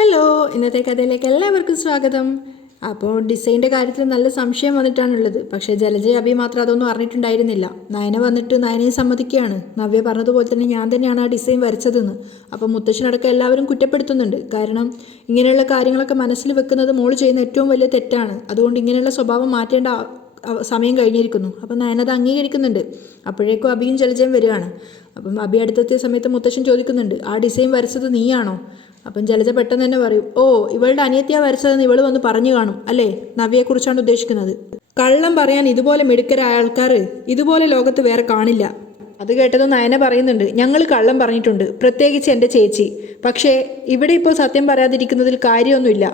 Hello ഇന്നത്തെ കഥയിലേക്ക് എല്ലാവർക്കും സ്വാഗതം. അപ്പോൾ ഡിസൈന്റെ കാര്യത്തിൽ നല്ല സംശയം വന്നിട്ടാണുള്ളത്. പക്ഷേ ജലജ അഭി മാത്രം അതൊന്നും അറിഞ്ഞിട്ടുണ്ടായിരുന്നില്ല. നയന വന്നിട്ട് നയനയെ സമ്മതിക്കുകയാണ്. നവ്യ പറഞ്ഞതുപോലെ തന്നെ ഞാൻ തന്നെയാണ് ആ ഡിസൈൻ വരച്ചതെന്ന്. അപ്പോൾ മുത്തശ്ശനടക്കം എല്ലാവരും കുറ്റപ്പെടുത്തുന്നുണ്ട്. കാരണം ഇങ്ങനെയുള്ള കാര്യങ്ങളൊക്കെ മനസ്സിൽ വെക്കുന്നത് മോൾ ചെയ്യുന്ന ഏറ്റവും വലിയ തെറ്റാണ്. അതുകൊണ്ട് ഇങ്ങനെയുള്ള സ്വഭാവം മാറ്റേണ്ട സമയം കഴിഞ്ഞിരിക്കുന്നു. അപ്പം നയനത് അംഗീകരിക്കുന്നുണ്ട്. അപ്പോഴേക്കും അഭിയും ജലജയും വരികയാണ്. അപ്പം അബി അടുത്തെത്തിയ സമയത്ത് മുത്തശ്ശൻ ചോദിക്കുന്നുണ്ട് ആ ഡിസൈൻ വരച്ചത് നീയാണോ? അപ്പം ജലജ പെട്ടെന്ന് തന്നെ പറയും ഓ ഇവളുടെ അനിയത്തിയാ വരച്ചതെന്ന് ഇവൾ വന്ന് പറഞ്ഞു കാണും അല്ലേ? നവ്യയെക്കുറിച്ചാണ് ഉദ്ദേശിക്കുന്നത്. കള്ളം പറയാൻ ഇതുപോലെ മിടുക്കരായ ആൾക്കാർ ഇതുപോലെ ലോകത്ത് വേറെ കാണില്ല. അത് കേട്ടത് നയന പറയുന്നുണ്ട് ഞങ്ങൾ കള്ളം പറഞ്ഞിട്ടുണ്ട് പ്രത്യേകിച്ച് എന്റെ ചേച്ചി. പക്ഷേ ഇവിടെ ഇപ്പോൾ സത്യം പറയാതിരിക്കുന്നതിൽ കാര്യമൊന്നുമില്ല.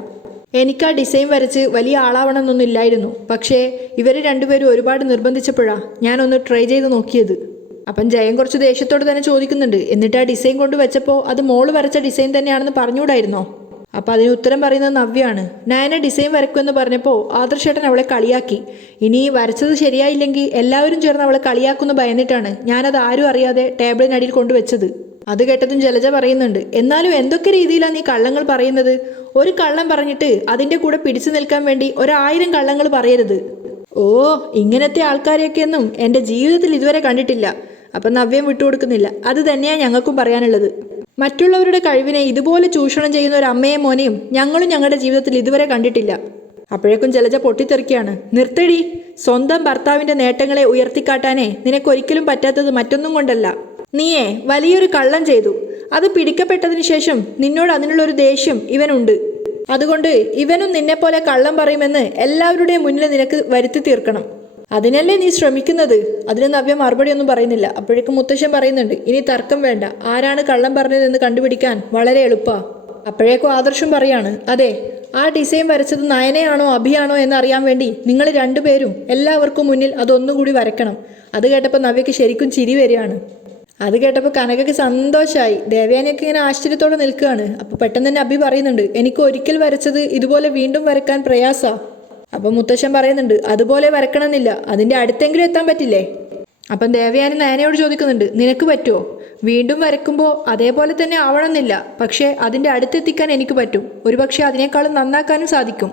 എനിക്ക് ആ ഡിസൈൻ വരച്ച് വലിയ ആളാവണമെന്നൊന്നും ഇല്ലായിരുന്നു. പക്ഷേ ഇവർ രണ്ടുപേരും ഒരുപാട് നിർബന്ധിച്ചപ്പോഴാണ് ഞാനൊന്ന് ട്രൈ ചെയ്ത് നോക്കിയത്. അപ്പം ജയൻ കുറച്ച് ദേഷ്യത്തോട് തന്നെ ചോദിക്കുന്നുണ്ട്. എന്നിട്ട് ആ ഡിസൈൻ കൊണ്ട് വെച്ചപ്പോൾ അത് മോൾ വരച്ച ഡിസൈൻ തന്നെയാണെന്ന് പറഞ്ഞുകൂടായിരുന്നോ? അപ്പം അതിന് ഉത്തരം പറയുന്നത് നവ്യാണ്. നയന ഡിസൈൻ വരക്കുമെന്ന് പറഞ്ഞപ്പോൾ ആദർശേട്ടൻ അവളെ കളിയാക്കി. ഇനി വരച്ചത് ശരിയായില്ലെങ്കിൽ എല്ലാവരും ചേർന്ന് അവളെ കളിയാക്കുന്ന ഭയന്നിട്ടാണ് ഞാനത് ആരും അറിയാതെ ടേബിളിനടിയിൽ കൊണ്ടുവച്ചത് അത് കേട്ടതും ജലജ പറയുന്നുണ്ട്. എന്നാലും എന്തൊക്കെ രീതിയിലാണ് നീ കള്ളങ്ങൾ പറയുന്നത്? ഒരു കള്ളം പറഞ്ഞിട്ട് അതിന്റെ കൂടെ പിടിച്ചു നിൽക്കാൻ വേണ്ടി ഒരായിരം കള്ളങ്ങൾ പറയരുത്. ഓ ഇങ്ങനത്തെ ആൾക്കാരെയൊക്കെയൊന്നും എന്റെ ജീവിതത്തിൽ ഇതുവരെ കണ്ടിട്ടില്ല. അപ്പം നവ്യം വിട്ടുകൊടുക്കുന്നില്ല. അത് തന്നെയാണ് ഞങ്ങൾക്കും പറയാനുള്ളത്. മറ്റുള്ളവരുടെ കഴിവിനെ ഇതുപോലെ ചൂഷണം ചെയ്യുന്ന ഒരു അമ്മയും മോനെയും ഞങ്ങളും ഞങ്ങളുടെ ജീവിതത്തിൽ ഇതുവരെ കണ്ടിട്ടില്ല. അപ്പോഴേക്കും ജലജ പൊട്ടിത്തെറിക്കുകയാണ്. നിർത്തടി. സ്വന്തം ഭർത്താവിന്റെ നേട്ടങ്ങളെ ഉയർത്തിക്കാട്ടാനേ നിനക്കൊരിക്കലും പറ്റാത്തത് മറ്റൊന്നും കൊണ്ടല്ല. നീയേ വലിയൊരു കള്ളം ചെയ്തു. അത് പിടിക്കപ്പെട്ടതിന് ശേഷം നിന്നോട് അതിനുള്ള ഒരു ദേഷ്യം ഇവനുണ്ട്. അതുകൊണ്ട് ഇവനും നിന്നെപ്പോലെ കള്ളം പറയുമെന്ന് എല്ലാവരുടെയും മുന്നിൽ നിനക്ക് വരുത്തി തീർക്കണം. അതിനല്ലേ നീ ശ്രമിക്കുന്നത്? അതിന് നവ്യ മറുപടി ഒന്നും പറയുന്നില്ല. അപ്പോഴേക്കും മുത്തശ്ശൻ പറയുന്നുണ്ട് ഇനി തർക്കം വേണ്ട. ആരാണ് കള്ളം പറഞ്ഞതെന്ന് കണ്ടുപിടിക്കാൻ വളരെ എളുപ്പാ. അപ്പോഴേക്കും ആദർശം പറയാണ് അതെ ആ ഡിസൈൻ വരച്ചത് നയനയാണോ അഭിയാണോ എന്നറിയാൻ വേണ്ടി നിങ്ങൾ രണ്ടുപേരും എല്ലാവർക്കും മുന്നിൽ അതൊന്നുകൂടി വരയ്ക്കണം. അത് കേട്ടപ്പോൾ നവ്യക്ക് ശരിക്കും ചിരി വരികയാണ്. അത് കേട്ടപ്പോൾ കനകയ്ക്ക് സന്തോഷമായി ദേവയാനിയൊക്കെ ഇങ്ങനെ ആശ്ചര്യത്തോടെ നിൽക്കുകയാണ്. അപ്പോൾ പെട്ടെന്ന് തന്നെ അഭി പറയുന്നുണ്ട് എനിക്ക് ഒരിക്കൽ വരച്ചത് ഇതുപോലെ വീണ്ടും വരക്കാൻ പ്രയാസാ. അപ്പം മുത്തശ്ശൻ പറയുന്നുണ്ട് അതുപോലെ വരക്കണമെന്നില്ല അതിന്റെ അടുത്തെങ്കിലും എത്താൻ പറ്റില്ലേ? അപ്പം ദേവയാനി നയനയോട് ചോദിക്കുന്നുണ്ട് നിനക്ക് പറ്റുമോ വീണ്ടും വരക്കുമ്പോൾ അതേപോലെ തന്നെ ആവണമെന്നില്ല പക്ഷേ അതിന്റെ അടുത്തെത്തിക്കാൻ എനിക്ക് പറ്റും. ഒരുപക്ഷെ അതിനേക്കാളും നന്നാക്കാനും സാധിക്കും.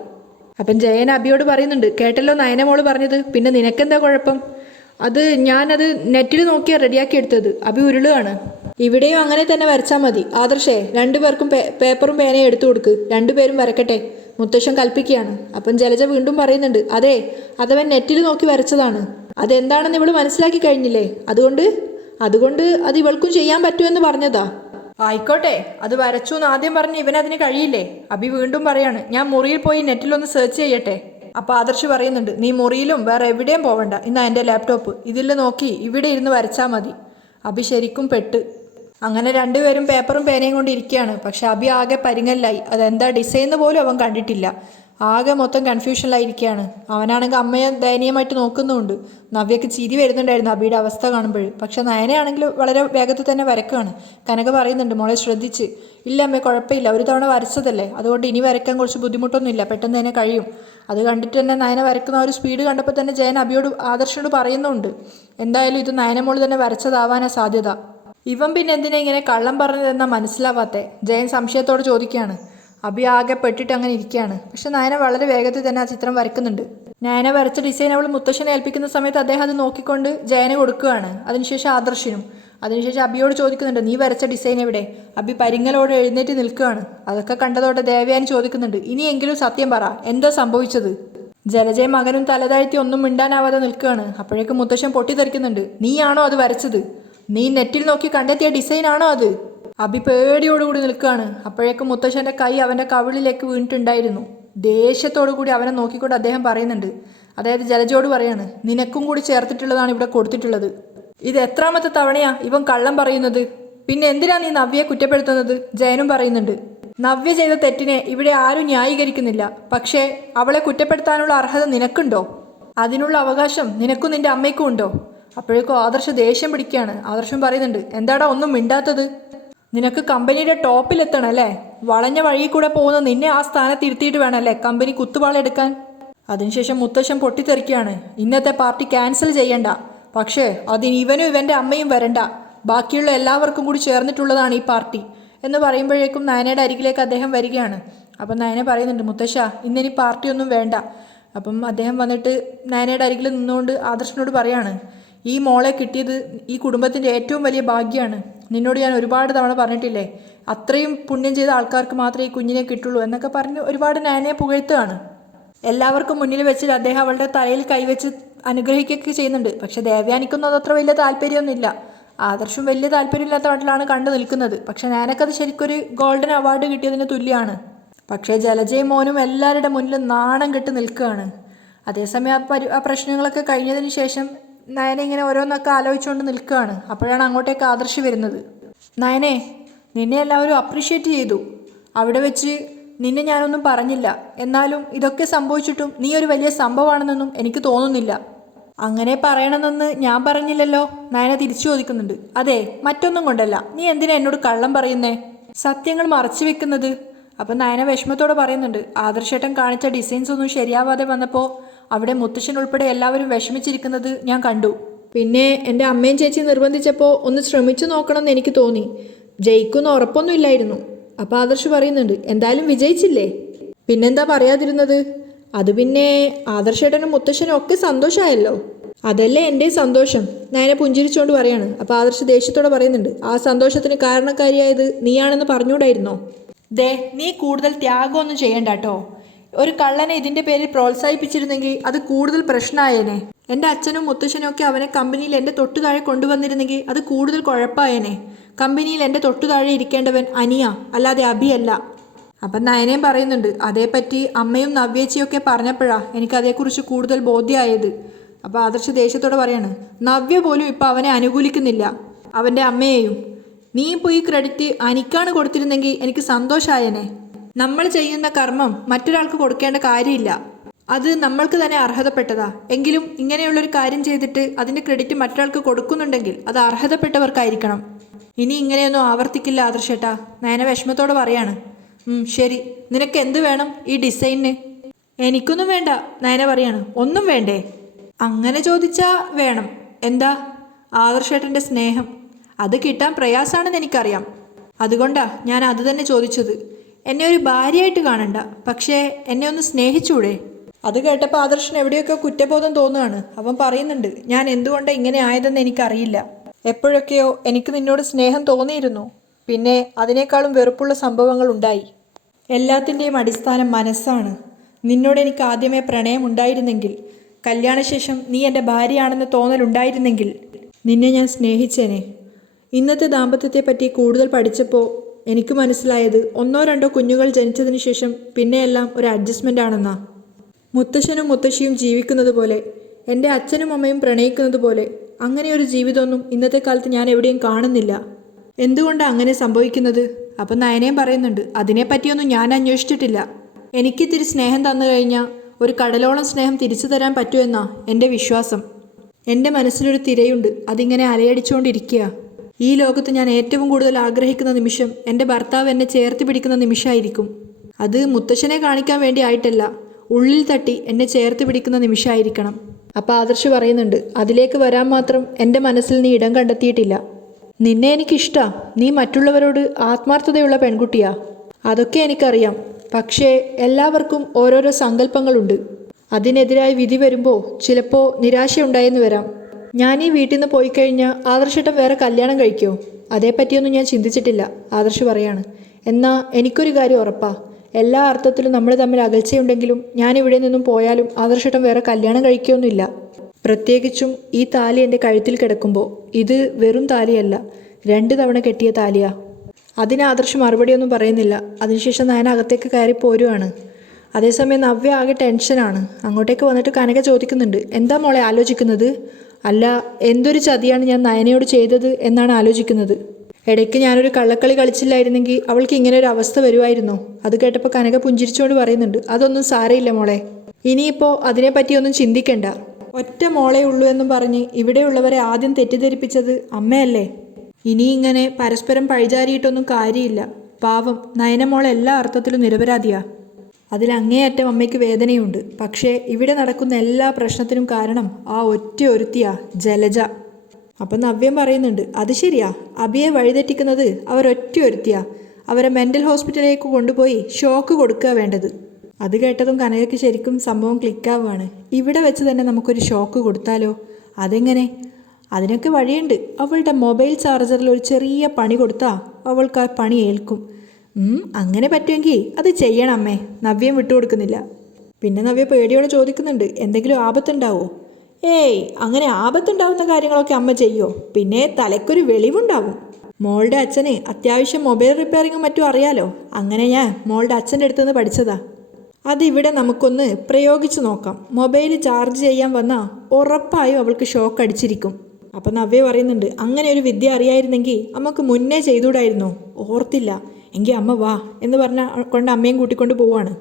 അപ്പം ജയൻ അബിയോട് പറയുന്നുണ്ട് കേട്ടല്ലോ നയനമോൾ പറഞ്ഞത് പിന്നെ നിനക്കെന്താ കുഴപ്പം? അത് ഞാനത് നെറ്റിൽ നോക്കിയാൽ റെഡിയാക്കി എടുത്തത് അബി ഉരുളുകയാണ് ഇവിടെയും അങ്ങനെ തന്നെ വരച്ചാൽ മതി. ആദർശേ രണ്ടുപേർക്കും പേപ്പറും പേനയും എടുത്തു കൊടുക്ക് രണ്ടുപേരും വരക്കട്ടെ. മുത്തശ്ശൻ കൽപ്പിക്കുകയാണ്. അപ്പം ജലജ വീണ്ടും പറയുന്നുണ്ട് അതെ അതവൻ നെറ്റിൽ നോക്കി വരച്ചതാണ്. അതെന്താണെന്ന് ഇവൾ മനസ്സിലാക്കി കഴിഞ്ഞില്ലേ? അതുകൊണ്ട് അതുകൊണ്ട് അത് ഇവൾക്കും ചെയ്യാൻ പറ്റുമെന്ന് പറഞ്ഞതാ. ആയിക്കോട്ടെ അത് വരച്ചു എന്ന് ആദ്യം പറഞ്ഞ് ഇവനതിന് കഴിയില്ലേ? അഭി വീണ്ടും പറയാണ് ഞാൻ മുറിയിൽ പോയി നെറ്റിലൊന്ന് സെർച്ച് ചെയ്യട്ടെ. അപ്പൊ ആദർശ് പറയുന്നുണ്ട് നീ മുറിയിലും വേറെ എവിടെയും പോവണ്ട. ഇന്നാ എന്റെ ലാപ്ടോപ്പ് ഇതിൽ നോക്കി ഇവിടെ ഇരുന്ന് വരച്ചാൽ മതി. അഭി ശരിക്കും പെട്ട് അങ്ങനെ രണ്ടുപേരും പേപ്പറും പേനയും കൊണ്ട് ഇരിക്കുകയാണ്. പക്ഷെ അഭി ആകെ പരിങ്ങല്ലായി. അതെന്താ ഡിസൈൻ പോലും അവൻ കണ്ടിട്ടില്ല. ആകെ മൊത്തം കൺഫ്യൂഷനിലായിരിക്കുകയാണ് അവനാണെങ്കിൽ അമ്മയെ ദയനീയമായിട്ട് നോക്കുന്നുമുണ്ട്. നവ്യക്ക് ചിരി വരുന്നുണ്ടായിരുന്നു അബിയുടെ അവസ്ഥ കാണുമ്പോൾ പക്ഷെ നയനയാണെങ്കിൽ വളരെ വേഗത്തിൽ തന്നെ വരക്കുകയാണ്. കനക പറയുന്നുണ്ട് മോളെ ശ്രദ്ധിച്ച്. ഇല്ല അമ്മേ കുഴപ്പമില്ല. ഒരു തവണ വരച്ചതല്ലേ. അതുകൊണ്ട് ഇനി വരയ്ക്കാൻ കുറച്ച് ബുദ്ധിമുട്ടൊന്നുമില്ല. പെട്ടെന്ന് തന്നെ കഴിയും. അത് കണ്ടിട്ട് തന്നെ നയന വരക്കുന്ന ഒരു സ്പീഡ് കണ്ടപ്പോൾ തന്നെ ജയൻ അബിയോട് ആദർശനോട് പറയുന്നുണ്ട് എന്തായാലും ഇത് നയനമോൾ തന്നെ വരച്ചതാവാനാണ് സാധ്യത. ഇവൻ പിന്നെ എന്തിനാ ഇങ്ങനെ കള്ളം പറഞ്ഞതെന്നാ മനസ്സിലാവാത്തെ? ജയൻ സംശയത്തോട് ചോദിക്കുകയാണ്. അഭി ആകെ പെട്ടിട്ട് അങ്ങനെ ഇരിക്കുകയാണ്. പക്ഷെ നയന വളരെ വേഗത്തിൽ തന്നെ ആ ചിത്രം വരയ്ക്കുന്നുണ്ട്. നയന വരച്ച ഡിസൈൻ അവൾ മുത്തശ്ശനെ ഏൽപ്പിക്കുന്ന സമയത്ത് അദ്ദേഹം അത് നോക്കിക്കൊണ്ട് ജയന് കൊടുക്കുകയാണ്. അതിനുശേഷം ആദർശിനും. അതിനുശേഷം അബിയോട് ചോദിക്കുന്നുണ്ട് നീ വരച്ച ഡിസൈൻ എവിടെ? അബി പരിങ്ങലോട് എഴുന്നേറ്റ് നിൽക്കുകയാണ്. അതൊക്കെ കണ്ടതോടെ ദേവയാനി ചോദിക്കുന്നുണ്ട് ഇനിയെങ്കിലും സത്യം പറ എന്താ സംഭവിച്ചത്? ജലജയ മകനും തലതാഴ്ത്തി ഒന്നും മിണ്ടാനാവാതെ നിൽക്കുകയാണ്. അപ്പോഴേക്കും മുത്തശ്ശൻ പൊട്ടിത്തെറിക്കുന്നുണ്ട് നീയാണോ അത് വരച്ചത്? നീ നെറ്റിൽ നോക്കി കണ്ടെത്തിയ ഡിസൈൻ ആണോ അത്? അഭി പേടിയോടുകൂടി നിൽക്കുകയാണ്. അപ്പോഴേക്കും മുത്തശ്ശന്റെ കൈ അവന്റെ കവിളിലേക്ക് വീണിട്ടുണ്ടായിരുന്നു. ദേഷ്യത്തോടു കൂടി അവനെ നോക്കിക്കൊണ്ട് അദ്ദേഹം പറയുന്നുണ്ട്. അതായത് ജലജോട് പറയാണ് നിനക്കും കൂടി ചേർത്തിട്ടുള്ളതാണ് ഇവിടെ കൊടുത്തിട്ടുള്ളത്. ഇത് എത്രാമത്തെ തവണയാ ഇവൻ കള്ളം പറയുന്നത്? പിന്നെ എന്തിനാ നീ നവ്യയെ കുറ്റപ്പെടുത്തുന്നത്? ജയനും പറയുന്നുണ്ട്. നവ്യ ചെയ്ത തെറ്റിനെ ഇവിടെ ആരും ന്യായീകരിക്കുന്നില്ല. പക്ഷേ അവളെ കുറ്റപ്പെടുത്താനുള്ള അർഹത നിനക്കുണ്ടോ? അതിനുള്ള അവകാശം നിനക്കും നിന്റെ അമ്മയ്ക്കും ഉണ്ടോ? അപ്പോഴേക്കും ആദർശ ദേഷ്യം പിടിക്കുകയാണ്. ആദർശം പറയുന്നുണ്ട് എന്താടാ ഒന്നും മിണ്ടാത്തത്? നിനക്ക് കമ്പനിയുടെ ടോപ്പിലെത്തണം അല്ലേ? വളഞ്ഞ വഴിയിൽ കൂടെ പോകുന്ന നിന്നെ ആ സ്ഥാനത്ത് ഇരുത്തിയിട്ട് വേണമല്ലേ കമ്പനി കുത്തുപാളെടുക്കാൻ അതിനുശേഷം മുത്തശ്ശൻ പൊട്ടിത്തെറിക്കുകയാണ് ഇന്നത്തെ പാർട്ടി ക്യാൻസൽ ചെയ്യണ്ട. പക്ഷേ അതിന് ഇവനും ഇവന്റെ അമ്മയും വരണ്ട. ബാക്കിയുള്ള എല്ലാവർക്കും കൂടി ചേർന്നിട്ടുള്ളതാണ് ഈ പാർട്ടി. എന്ന് പറയുമ്പോഴേക്കും നയനയുടെ അരികിലേക്ക് അദ്ദേഹം വരികയാണ്. അപ്പം നയന പറയുന്നുണ്ട് മുത്തശ്ശ ഇന്നിനി പാർട്ടിയൊന്നും വേണ്ട. അപ്പം അദ്ദേഹം വന്നിട്ട് നയനയുടെ അരികിൽ നിന്നുകൊണ്ട് ആദർശനോട് പറയാണ് ഈ മോളെ കിട്ടിയത് ഈ കുടുംബത്തിന്റെ ഏറ്റവും വലിയ ഭാഗ്യമാണ് നിന്നോട് ഞാൻ ഒരുപാട് തവണ പറഞ്ഞിട്ടില്ലേ? അത്രയും പുണ്യം ചെയ്ത ആൾക്കാർക്ക് മാത്രമേ ഈ കുഞ്ഞിനെ കിട്ടുള്ളൂ എന്നൊക്കെ പറഞ്ഞ് ഒരുപാട് നാനയെ പുകഴ്ത്തുകയാണ്. എല്ലാവർക്കും മുന്നിൽ വെച്ചിട്ട് അദ്ദേഹം അവളുടെ തലയിൽ കൈവച്ച് അനുഗ്രഹിക്കുകയൊക്കെ ചെയ്യുന്നുണ്ട്. പക്ഷെ ദേവയാനിക്കൊന്നും അതത്ര വലിയ താല്പര്യമൊന്നുമില്ല. ആദർശം വലിയ താല്പര്യമില്ലാത്ത മട്ടിലാണ് കണ്ടു നിൽക്കുന്നത്. പക്ഷെ നാനക്കത് ശരിക്കൊരു ഗോൾഡൻ അവാർഡ് കിട്ടിയതിന് തുല്യമാണ് പക്ഷേ ജലജയും മോനും എല്ലാവരുടെ മുന്നിൽ നാണം കെട്ട് നിൽക്കുകയാണ്. അതേസമയം ആ പരി ആ പ്രശ്നങ്ങളൊക്കെ കഴിഞ്ഞതിന് ശേഷം നയന ഇങ്ങനെ ഓരോന്നൊക്കെ ആലോചിച്ചുകൊണ്ട് നിൽക്കുകയാണ്. അപ്പോഴാണ് അങ്ങോട്ടേക്ക് ആദർശ് വരുന്നത്. നയനെ നിന്നെ എല്ലാവരും അപ്രീഷിയേറ്റ് ചെയ്തു. അവിടെ വെച്ച് നിന്നെ ഞാനൊന്നും പറഞ്ഞില്ല. എന്നാലും ഇതൊക്കെ സംഭവിച്ചിട്ടും നീ ഒരു വലിയ സംഭവമാണെന്നൊന്നും എനിക്ക് തോന്നുന്നില്ല. അങ്ങനെ പറയണമെന്ന് ഞാൻ പറഞ്ഞില്ലല്ലോ? നയന തിരിച്ചു ചോദിക്കുന്നുണ്ട്. അതെ മറ്റൊന്നും കൊണ്ടല്ല. നീ എന്തിനാ എന്നോട് കള്ളം പറയുന്നേ? സത്യങ്ങൾ മറച്ചു വെക്കുന്നത്. അപ്പം നയന വിഷമത്തോടെ പറയുന്നുണ്ട്. ആദർശേട്ടൻ കാണിച്ച ഡിസൈൻസ് ഒന്നും ശരിയാവാതെ വന്നപ്പോൾ അവിടെ മുത്തശ്ശൻ ഉൾപ്പെടെ എല്ലാവരും വിഷമിച്ചിരിക്കുന്നത് ഞാൻ കണ്ടു. പിന്നെ എന്റെ അമ്മയും ചേച്ചി നിർബന്ധിച്ചപ്പോൾ ഒന്ന് ശ്രമിച്ചു നോക്കണമെന്ന് എനിക്ക് തോന്നി. ജയിക്കുമെന്ന് ഉറപ്പൊന്നും ഇല്ലായിരുന്നു അപ്പോൾ ആദർശ് പറയുന്നുണ്ട് എന്തായാലും വിജയിച്ചില്ലേ? പിന്നെന്താ പറയാതിരുന്നത്? അത് പിന്നെ ആദർശേട്ടനും മുത്തശ്ശനും ഒക്കെ സന്തോഷമായല്ലോ. അതല്ലേ എന്റെ സന്തോഷം. നയന പുഞ്ചിരിച്ചുകൊണ്ട് പറയാണ്. അപ്പോൾ ആദർശ് ദേഷ്യത്തോടെ പറയുന്നുണ്ട് ആ സന്തോഷത്തിന് കാരണക്കാരിയായത് നീയാണെന്ന് പറഞ്ഞുകൂടായിരുന്നോ? ദേ നീ കൂടുതൽ ത്യാഗമൊന്നും ചെയ്യണ്ട കേട്ടോ. ഒരു കള്ളനെ ഇതിന്റെ പേരിൽ പ്രോത്സാഹിപ്പിച്ചിരുന്നെങ്കിൽ അത് കൂടുതൽ പ്രശ്നമായേനെ എന്റെ അച്ഛനും മുത്തശ്ശനും ഒക്കെ അവനെ കമ്പനിയിൽ എന്റെ തൊട്ടു താഴെ കൊണ്ടുവന്നിരുന്നെങ്കിൽ അത് കൂടുതൽ കുഴപ്പമായേനെ കമ്പനിയിൽ എന്റെ തൊട്ടു താഴെ ഇരിക്കേണ്ടവൻ അനിയ അല്ലാതെ അഭിയല്ല അപ്പം നയനയും പറയുന്നുണ്ട് അതേപ്പറ്റി അമ്മയും നവ്യേച്ചിയൊക്കെ പറഞ്ഞപ്പോഴാ എനിക്ക് അതേക്കുറിച്ച് കൂടുതൽ ബോധ്യമായത് അപ്പോൾ ആദർശ ദേഷ്യത്തോടെ പറയാണ് നവ്യ പോലും ഇപ്പോൾ അവനെ അനുകൂലിക്കുന്നില്ല. അവന്റെ അമ്മയെയും. നീ പോയി ക്രെഡിറ്റ് അനിക്കാണ് കൊടുത്തിരുന്നെങ്കിൽ എനിക്ക് സന്തോഷമായേനെ നമ്മൾ ചെയ്യുന്ന കർമ്മം മറ്റൊരാൾക്ക് കൊടുക്കേണ്ട കാര്യമില്ല. അത് നമ്മൾക്ക് തന്നെ അർഹതപ്പെട്ടതാ. എങ്കിലും ഇങ്ങനെയുള്ളൊരു കാര്യം ചെയ്തിട്ട് അതിന്റെ ക്രെഡിറ്റ് മറ്റൊരാൾക്ക് കൊടുക്കുന്നുണ്ടെങ്കിൽ അത് അർഹതപ്പെട്ടവർക്കായിരിക്കണം. ഇനി ഇങ്ങനെയൊന്നും ആവർത്തിക്കില്ല ആദർശേട്ടാ. നയന വിഷമത്തോടെ പറയാണ്. "ഉം, ശരി. നിനക്ക് എന്ത് വേണം ഈ ഡിസൈനിന്? എനിക്കൊന്നും വേണ്ട നയന പറയാണ്. ഒന്നും വേണ്ടേ? അങ്ങനെ ചോദിച്ചാ വേണം. എന്താ? ആദർശേട്ടന്റെ സ്നേഹം. അത് കിട്ടാൻ പ്രയാസാണെന്ന് എനിക്കറിയാം. അതുകൊണ്ടാ ഞാൻ അത് തന്നെ ചോദിച്ചത്. എന്നെ ഒരു ഭാര്യയായിട്ട് കാണണ്ട. പക്ഷേ എന്നെ ഒന്ന് സ്നേഹിച്ചൂടെ? അത് കേട്ടപ്പോൾ ആദർശൻ എവിടെയൊക്കെ കുറ്റബോധം തോന്നുകയാണ്. അവൻ പറയുന്നുണ്ട് ഞാൻ എന്തുകൊണ്ടാണ് ഇങ്ങനെ ആയതെന്ന് എനിക്കറിയില്ല. എപ്പോഴൊക്കെയോ എനിക്ക് നിന്നോട് സ്നേഹം തോന്നിയിരുന്നു. പിന്നെ അതിനേക്കാളും വെറുപ്പുള്ള സംഭവങ്ങൾ ഉണ്ടായി. എല്ലാത്തിന്റെയും അടിസ്ഥാനം മനസ്സാണ്. നിന്നോട് എനിക്ക് ആദ്യമേ പ്രണയം ഉണ്ടായിരുന്നെങ്കിൽ കല്യാണശേഷം നീ എന്റെ ഭാര്യയാണെന്ന് തോന്നലുണ്ടായിരുന്നെങ്കിൽ നിന്നെ ഞാൻ സ്നേഹിച്ചേനെ. ഇന്നത്തെ ദാമ്പത്യത്തെപ്പറ്റി കൂടുതൽ പഠിച്ചപ്പോൾ എനിക്ക് മനസ്സിലായത് ഒന്നോ രണ്ടോ കുഞ്ഞുങ്ങൾ ജനിച്ചതിന് ശേഷം പിന്നെയെല്ലാം ഒരു അഡ്ജസ്റ്റ്മെന്റ് ആണെന്നാ. മുത്തശ്ശനും മുത്തശ്ശിയും ജീവിക്കുന്നത് പോലെ എന്റെ അച്ഛനും അമ്മയും പ്രണയിക്കുന്നത് പോലെ അങ്ങനെ ഒരു ജീവിതമൊന്നും ഇന്നത്തെ കാലത്ത് ഞാൻ എവിടെയും കാണുന്നില്ല. എന്തുകൊണ്ടാണ് അങ്ങനെ സംഭവിക്കുന്നത്? അപ്പം നയനയും പറയുന്നുണ്ട് അതിനെപ്പറ്റിയൊന്നും ഞാൻ അന്വേഷിച്ചിട്ടില്ല. എനിക്കിത്തിരി സ്നേഹം തന്നു കഴിഞ്ഞാൽ ഒരു കടലോളം സ്നേഹം തിരിച്ചു തരാൻ പറ്റുമെന്നാ എന്റെ വിശ്വാസം. എന്റെ മനസ്സിലൊരു തിരയുണ്ട് അതിങ്ങനെ അലയടിച്ചുകൊണ്ടിരിക്കുക. ഈ ലോകത്ത് ഞാൻ ഏറ്റവും കൂടുതൽ ആഗ്രഹിക്കുന്ന നിമിഷം എന്റെ ഭർത്താവ് എന്നെ ചേർത്ത് പിടിക്കുന്ന നിമിഷമായിരിക്കും. അത് മുത്തശ്ശനെ കാണിക്കാൻ വേണ്ടി ആയിട്ടല്ല ഉള്ളിൽ തട്ടി എന്നെ ചേർത്ത് പിടിക്കുന്ന നിമിഷമായിരിക്കണം. അപ്പോൾ ആദർശ് പറയുന്നുണ്ട് അതിലേക്ക് വരാൻ മാത്രം എന്റെ മനസ്സിൽ നീ ഇടം കണ്ടെത്തിയിട്ടില്ല. നിന്നെ എനിക്കിഷ്ടാ. നീ മറ്റുള്ളവരോട് ആത്മാർത്ഥതയുള്ള പെൺകുട്ടിയാ. അതൊക്കെ എനിക്കറിയാം. പക്ഷേ എല്ലാവർക്കും ഓരോരോ സങ്കല്പങ്ങളുണ്ട്. അതിനെതിരായി വിധി വരുമ്പോൾ ചിലപ്പോൾ നിരാശയുണ്ടായെന്ന് വരാം. ഞാൻ ഈ വീട്ടിൽ നിന്ന് പോയി കഴിഞ്ഞാൽ ആദർശേട്ടൻ വേറെ കല്യാണം കഴിക്കുമോ അതേപ്പറ്റിയൊന്നും ഞാൻ ചിന്തിച്ചിട്ടില്ല ആദർശ് പറയാണ്. എന്നാൽ എനിക്കൊരു കാര്യം ഉറപ്പാ. എല്ലാ അർത്ഥത്തിലും നമ്മൾ തമ്മിൽ അകൽച്ചയുണ്ടെങ്കിലും ഞാൻ ഇവിടെ നിന്നും പോയാലും ആദർശേട്ടൻ വേറെ കല്യാണം കഴിക്കുകയൊന്നുമില്ല പ്രത്യേകിച്ചും ഈ താലി എന്റെ കഴുത്തിൽ കിടക്കുമ്പോൾ ഇത് വെറും താലിയല്ല രണ്ട് തവണ കെട്ടിയ താലിയാ. അതിന് ആദർശ് മറുപടിയൊന്നും പറയുന്നില്ല. അതിനുശേഷം ഞാൻ അകത്തേക്ക് കയറി പോരുവാണ്. അതേസമയം നവ്യ ആകെ ടെൻഷനാണ് അങ്ങോട്ടേക്ക് വന്നിട്ട് കനക ചോദിക്കുന്നുണ്ട് എന്താ മോളെ ആലോചിക്കുന്നത്? അല്ല എന്തൊരു ചതിയാണ് ഞാൻ നയനയോട് ചെയ്തത് എന്നാണ് ആലോചിക്കുന്നത്. ഇടയ്ക്ക് ഞാനൊരു കള്ളക്കളി കളിച്ചില്ലായിരുന്നെങ്കിൽ അവൾക്ക് ഇങ്ങനെ ഒരു അവസ്ഥ വരുമായിരുന്നോ. അത് കേട്ടപ്പോൾ കനക പുഞ്ചിരിച്ചുകൊണ്ട് പറയുന്നുണ്ട് അതൊന്നും സാരയില്ല മോളെ. ഇനിയിപ്പോൾ അതിനെപ്പറ്റിയൊന്നും ചിന്തിക്കണ്ട. ഒറ്റ മോളെ ഉള്ളൂ എന്നും പറഞ്ഞ് ഇവിടെയുള്ളവരെ ആദ്യം തെറ്റിദ്ധരിപ്പിച്ചത് അമ്മയല്ലേ? ഇനി ഇങ്ങനെ പരസ്പരം പഴിചാരിയിട്ടൊന്നും കാര്യമില്ല. പാവം നയനമോൾ എല്ലാ അർത്ഥത്തിലും നിരപരാധിയാ. അതിൽ അങ്ങേയറ്റം അമ്മയ്ക്ക് വേദനയുണ്ട്. പക്ഷേ ഇവിടെ നടക്കുന്ന എല്ലാ പ്രശ്നത്തിനും കാരണം ആ ഒറ്റ ഒരുത്തിയാ ജലജ. അപ്പം നവ്യം പറയുന്നുണ്ട് അത് ശരിയാ. അബിയെ വഴിതെറ്റിക്കുന്നത് അവർ ഒറ്റ ഒരുത്തിയാ. അവരെ മെന്റൽ ഹോസ്പിറ്റലിലേക്ക് കൊണ്ടുപോയി ഷോക്ക് കൊടുക്കുക വേണ്ടത്. അത് കേട്ടതും കനകയ്ക്ക് ശരിക്കും സംഭവം ക്ലിക്കാവുകയാണ് ഇവിടെ വെച്ച് തന്നെ നമുക്കൊരു ഷോക്ക് കൊടുത്താലോ? അതെങ്ങനെ? അതിനൊക്കെ വഴിയുണ്ട്. അവളുടെ മൊബൈൽ ചാർജറിൽ ഒരു ചെറിയ പണി കൊടുത്താൽ അവൾക്ക് ആ പണി ഏൽക്കും. അങ്ങനെ പറ്റുമെങ്കിൽ അത് ചെയ്യണം അമ്മേ നവ്യം വിട്ടുകൊടുക്കുന്നില്ല. പിന്നെ നവ്യ പേടിയോടെ ചോദിക്കുന്നുണ്ട് എന്തെങ്കിലും ആപത്തുണ്ടാവോ? ഏയ് അങ്ങനെ ആപത്തുണ്ടാവുന്ന കാര്യങ്ങളൊക്കെ അമ്മ ചെയ്യോ? പിന്നെ തലയ്ക്കൊരു വെളിവുണ്ടാവും. മോളുടെ അച്ഛന് അത്യാവശ്യം മൊബൈൽ റിപ്പയറിങ്ങും മറ്റും അറിയാലോ? അങ്ങനെ ഞാൻ മോളുടെ അച്ഛന്റെ അടുത്തുനിന്ന് പഠിച്ചതാ. അതിവിടെ നമുക്കൊന്ന് പ്രയോഗിച്ചു നോക്കാം. മൊബൈൽ ചാർജ് ചെയ്യാൻ വന്നാൽ ഉറപ്പായും അവൾക്ക് ഷോക്ക് അടിച്ചിരിക്കും. അപ്പം നവ്യ പറയുന്നുണ്ട് അങ്ങനെ ഒരു വിദ്യ അറിയായിരുന്നെങ്കിൽ നമുക്ക് മുന്നേ ചെയ്തുകൂടായിരുന്നോ? ഓർത്തില്ല. എങ്കിൽ അമ്മ വാ എന്ന് പറഞ്ഞ കൊണ്ട് അമ്മയും കൂട്ടിക്കൊണ്ട് പോവാണ്.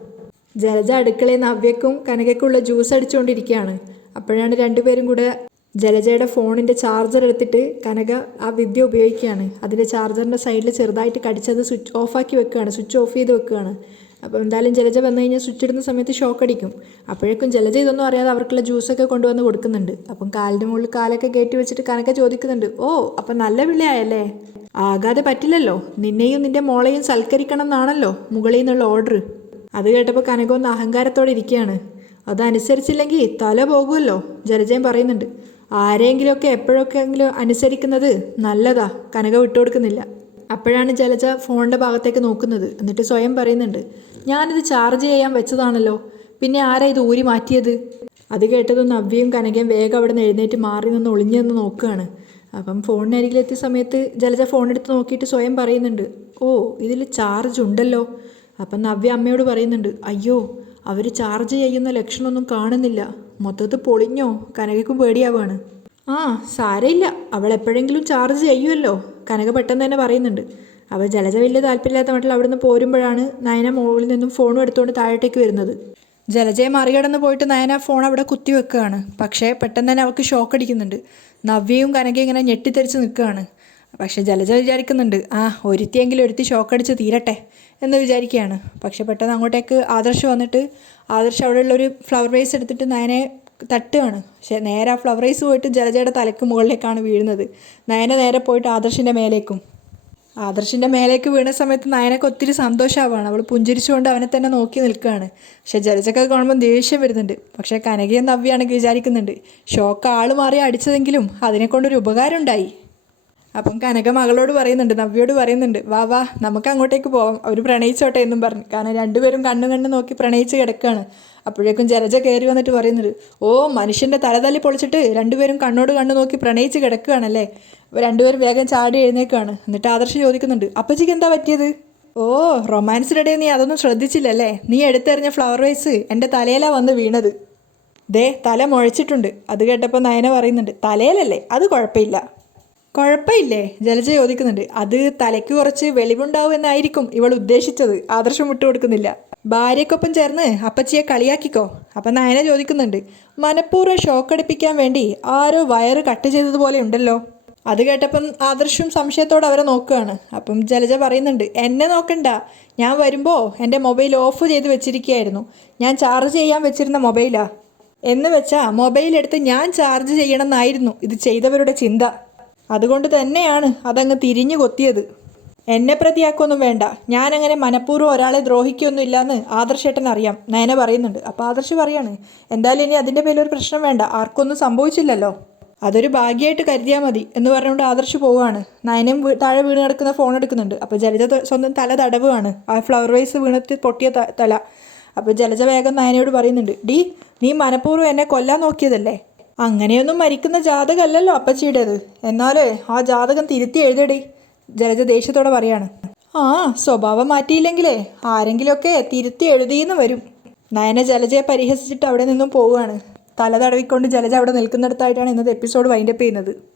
ജലജ അടുക്കളയിൽ നവ്യക്കും കനകയ്ക്കുള്ള ജ്യൂസ് അടിച്ചുകൊണ്ടിരിക്കുകയാണ് അപ്പോഴാണ് രണ്ടുപേരും കൂടെ ജലജയുടെ ഫോണിന്റെ ചാർജർ എടുത്തിട്ട് കനക ആ വിദ്യ ഉപയോഗിക്കുകയാണ്. അതിന്റെ ചാർജറിന്റെ സൈഡിൽ ചെറുതായിട്ട് കടിച്ചത് സ്വിച്ച് ഓഫാക്കി വെക്കുകയാണ്. സ്വിച്ച് ഓഫ് ചെയ്ത് വെക്കുകയാണ്. അപ്പോൾ എന്തായാലും ജലജ വന്നു കഴിഞ്ഞാൽ സ്വിച്ച് ഇടുന്ന സമയത്ത് ഷോക്ക് അടിക്കും. അപ്പോഴേക്കും ജലജ ഇതൊന്നും അറിയാതെ അവർക്കുള്ള ജ്യൂസൊക്കെ കൊണ്ടുവന്ന് കൊടുക്കുന്നുണ്ട്. അപ്പം കാലിന്റെ മുകളിൽ കാലൊക്കെ കയറ്റി വെച്ചിട്ട് കനക ചോദിക്കുന്നുണ്ട് ഓ അപ്പം നല്ല പിള്ളയായല്ലേ ആകാതെ പറ്റില്ലല്ലോ. നിന്നെയും നിന്റെ മോളെയും സൽക്കരിക്കണം എന്നാണല്ലോ മുകളിൽ നിന്നുള്ള ഓർഡർ അത് കേട്ടപ്പോൾ കനക ഒന്ന് അഹങ്കാരത്തോടെ ഇരിക്കുകയാണ്. അതനുസരിച്ചില്ലെങ്കിൽ തല പോകുമല്ലോ ജലജയം പറയുന്നുണ്ട്. ആരെങ്കിലുമൊക്കെ എപ്പോഴൊക്കെയെങ്കിലും അനുസരിക്കുന്നത് നല്ലതാ. കനക വിട്ടുകൊടുക്കുന്നില്ല. അപ്പോഴാണ് ജലജ ഫോണിന്റെ ഭാഗത്തേക്ക് നോക്കുന്നത്. എന്നിട്ട് സ്വയം പറയുന്നുണ്ട്. ഞാനിത് ചാർജ് ചെയ്യാൻ വെച്ചതാണല്ലോ. പിന്നെ ആരാ ഇത് ഊരി മാറ്റിയത്? അത് കേട്ടതും നവ്യയും കനകയും വേഗം അവിടെ നിന്ന് എഴുന്നേറ്റ് മാറി നിന്ന് ഒളിഞ്ഞു നിന്ന് നോക്കുകയാണ്. അപ്പം ഫോണിനരികിലെത്തിയ സമയത്ത് ജലജ ഫോൺ എടുത്ത് നോക്കിയിട്ട് സ്വയം പറയുന്നുണ്ട് ഓ ഇതിൽ ചാർജ് ഉണ്ടല്ലോ. അപ്പം നവ്യ അമ്മയോട് പറയുന്നുണ്ട് അയ്യോ അവർ ചാർജ് ചെയ്യുന്ന ലക്ഷണമൊന്നും കാണുന്നില്ല. മൊത്തത്തിൽ പൊളിഞ്ഞോ? കനകയ്ക്കും പേടിയാവാണ് ആ സാരയില്ല അവൾ എപ്പോഴെങ്കിലും ചാർജ് ചെയ്യുമല്ലോ. കനക പെട്ടെന്ന് തന്നെ പറയുന്നുണ്ട് അവൾ ജലജ വലിയ താല്പര്യമില്ലാത്ത മട്ടിൽ അവിടുന്ന് പോരുമ്പോഴാണ് നയന മുകളിൽ നിന്നും ഫോണും എടുത്തുകൊണ്ട് താഴേട്ടേക്ക് വരുന്നത്. ജലജയെ മറികടന്ന് പോയിട്ട് നയന ഫോൺ അവിടെ കുത്തി വെക്കുകയാണ്. പക്ഷേ പെട്ടെന്ന് തന്നെ അവൾക്ക് ഷോക്ക് അടിക്കുന്നുണ്ട്. നവ്യയും കനകയും ഇങ്ങനെ ഞെട്ടിത്തെറിച്ച് നിൽക്കുകയാണ്. പക്ഷെ ജലജ വിചാരിക്കുന്നുണ്ട് ആ ഒരുത്തിയെങ്കിലും ഒരുത്തി ഷോക്കടിച്ച് തീരട്ടെ എന്ന് വിചാരിക്കുകയാണ്. പക്ഷെ പെട്ടെന്ന് അങ്ങോട്ടേക്ക് ആദർശ് വന്നിട്ട് ആദർശ് അവിടെയുള്ളൊരു ഫ്ലവർ വേസ് എടുത്തിട്ട് നയനെ തട്ടുകയാണ്. പക്ഷേ നേരെ ആ ഫ്ലവർ വേസ് പോയിട്ട് ജലജയുടെ തലക്ക് മുകളിലേക്കാണ് വീഴുന്നത്. നയനെ നേരെ പോയിട്ട് ആദർശിന്റെ മേലേക്കും. ആദർശിന്റെ മേലേക്ക് വീണ സമയത്ത് നയനക്ക് ഒത്തിരി സന്തോഷമാവാണ് അവൾ പുഞ്ചിരിച്ചുകൊണ്ട് അവനെ തന്നെ നോക്കി നിൽക്കുകയാണ് പക്ഷെ ജലജക്കെ കാണുമ്പോൾ ദേഷ്യം വരുന്നുണ്ട്. പക്ഷേ കനകയും നവ്യാണെങ്കിൽ വിചാരിക്കുന്നുണ്ട്. ഷോക്ക് ആൾ മാറി അടിച്ചതെങ്കിലും അതിനെക്കൊണ്ടൊരു ഉപകാരം ഉണ്ടായി അപ്പം കനക മകളോട് പറയുന്നുണ്ട് നവ്യോട് പറയുന്നുണ്ട് വാ വാ നമുക്ക് അങ്ങോട്ടേക്ക് പോവാം അവർ പ്രണയിച്ചോട്ടെ എന്നും പറഞ്ഞു. കാരണം രണ്ടുപേരും കണ്ണു കണ്ണു നോക്കി പ്രണയിച്ച് കിടക്കുകയാണ് അപ്പോഴേക്കും ജലജ കയറി വന്നിട്ട് പറയുന്നുണ്ട് ഓ മനുഷ്യന്റെ തലതല്ലി പൊളിച്ചിട്ട് രണ്ടുപേരും കണ്ണോട് കണ്ണു നോക്കി പ്രണയിച്ച് കിടക്കുകയാണല്ലേ? രണ്ടുപേരും വേഗം ചാടി എഴുന്നേക്കാണ്. എന്നിട്ട് ആദർശ് ചോദിക്കുന്നുണ്ട് അപ്പച്ചിക്ക് എന്താ പറ്റിയത്? ഓ റൊമാൻസിന്റെ ഇടയിൽ നീ അതൊന്നും ശ്രദ്ധിച്ചില്ലല്ലേ? നീ എടുത്തെറിഞ്ഞ ഫ്ലവർ വൈസ് എന്റെ തലയിലാണ് വന്ന് വീണത്. ദേ തല മുഴച്ചിട്ടുണ്ട്. അത് കേട്ടപ്പോൾ നയന പറയുന്നുണ്ട് തലയിലല്ലേ? അത് കുഴപ്പമില്ല. കുഴപ്പമില്ലേ? ജലജ ചോദിക്കുന്നുണ്ട് അത് തലയ്ക്ക് കുറച്ച് വെളിവുണ്ടാവും എന്നായിരിക്കും ഇവൾ ഉദ്ദേശിച്ചത്. ആദർശം വിട്ടുകൊടുക്കുന്നില്ല ഭാര്യയ്ക്കൊപ്പം ചേർന്ന് അപ്പച്ചിയെ കളിയാക്കിക്കോ. അപ്പം നയന ചോദിക്കുന്നുണ്ട് മനഃപൂർവം ഷോക്കടിപ്പിക്കാൻ വേണ്ടി ആരോ വയറ് കട്ട് ചെയ്തതുപോലെ ഉണ്ടല്ലോ. അത് കേട്ടപ്പം ആദർശും സംശയത്തോടെ അവരെ നോക്കുകയാണ്. അപ്പം ജലജ പറയുന്നുണ്ട് എന്നെ നോക്കണ്ട. ഞാൻ വരുമ്പോൾ എന്റെ മൊബൈൽ ഓഫ് ചെയ്ത് വെച്ചിരിക്കുകയായിരുന്നു. ഞാൻ ചാർജ് ചെയ്യാൻ വെച്ചിരുന്ന മൊബൈലാ. എന്ന് വെച്ചാൽ മൊബൈൽ എടുത്ത് ഞാൻ ചാർജ് ചെയ്യണമെന്നായിരുന്നു ഇത് ചെയ്തവരുടെ ചിന്ത. അതുകൊണ്ട് തന്നെയാണ് അതങ്ങ് തിരിഞ്ഞു കൊത്തിയത്. എന്നെ പ്രതിയാക്കൊന്നും വേണ്ട. ഞാനങ്ങനെ മനഃപൂർവം ഒരാളെ ദ്രോഹിക്കൊന്നും ഇല്ലാന്ന് ആദർശേട്ടൻ അറിയാം. നയന പറയുന്നുണ്ട്. അപ്പോൾ ആദർശ് പറയാണ് എന്തായാലും ഇനി അതിന്റെ പേരിൽ ഒരു പ്രശ്നം വേണ്ട. ആർക്കൊന്നും സംഭവിച്ചില്ലല്ലോ. അതൊരു ഭാഗ്യമായിട്ട് കരുതിയാൽ മതി എന്ന് പറഞ്ഞുകൊണ്ട് ആദർശ് പോവുകയാണ് നയനം താഴെ വീണ് കിടക്കുന്ന ഫോൺ എടുക്കുന്നുണ്ട്. അപ്പോൾ ജലജ സ്വന്തം തല തടവുകയാണ് ആ ഫ്ലവർ വൈസ് വീണത്തിൽ പൊട്ടിയ തല. അപ്പോൾ ജലജ വേഗം നയനയോട് പറയുന്നുണ്ട് ഡി നീ മനഃപൂർവം എന്നെ കൊല്ലാൻ നോക്കിയതല്ലേ? അങ്ങനെയൊന്നും മരിക്കുന്ന ജാതകമല്ലല്ലോ അപ്പച്ചിയുടേത്. എന്നാലേ ആ ജാതകം തിരുത്തി എഴുതടി. ജലജ ദേഷ്യത്തോടെ പറയാണ്. ആ സ്വഭാവം മാറ്റിയില്ലെങ്കിലേ ആരെങ്കിലുമൊക്കെ തിരുത്തി എഴുതിയെന്ന് വരും. നയന ജലജയെ പരിഹസിച്ചിട്ട് അവിടെ നിന്നും പോവുകയാണ്. തല തടവിക്കൊണ്ട് ജലജ അവിടെ നിൽക്കുന്നിടത്തായിട്ടാണ് ഇന്നത്തെ എപ്പിസോഡ് വൈൻഡപ്പ് ചെയ്യുന്നത്.